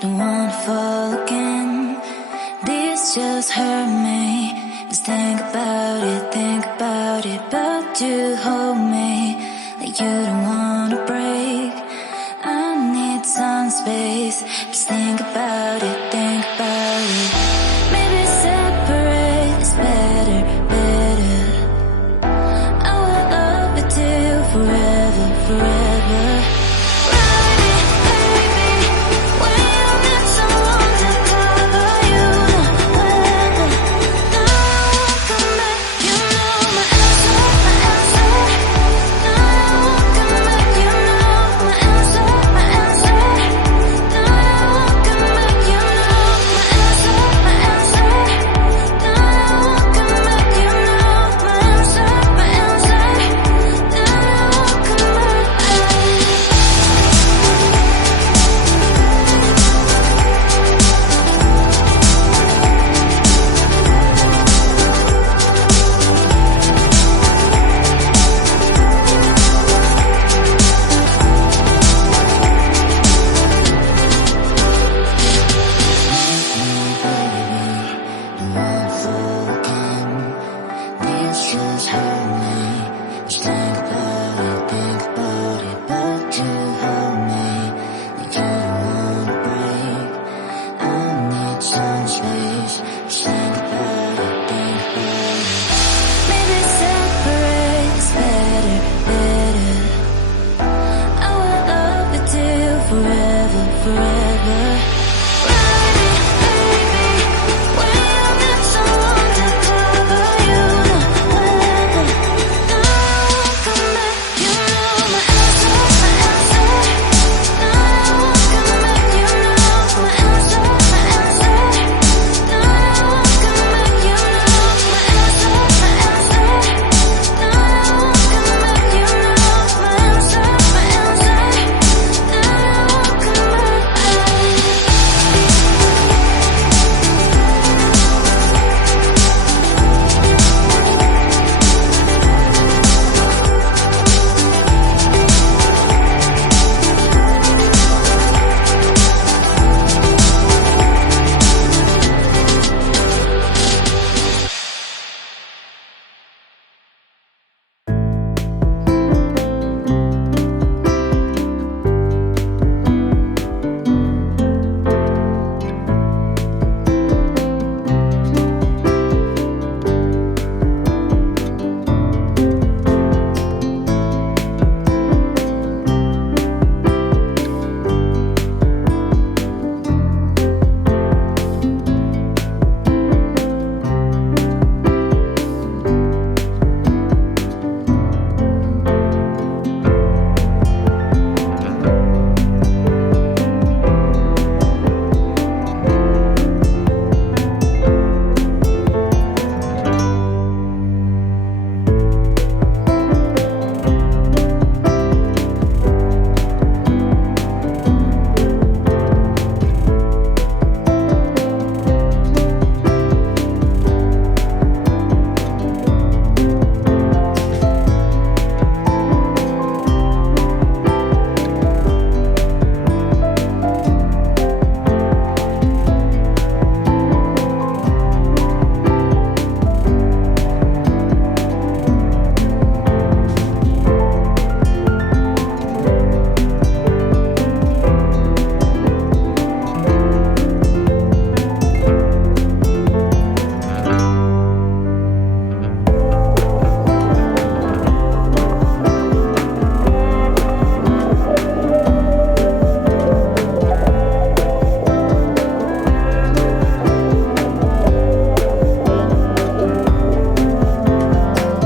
don't wanna fall again. This just hurt me. Just think about it, but you hold me like you don't wanna break. I need some space. Just think about it, think about it. Maybe separate is better, better. I will love you till forever, forever. Just hurt me. Just think about it, but you hold me like you don't wanna break. I need some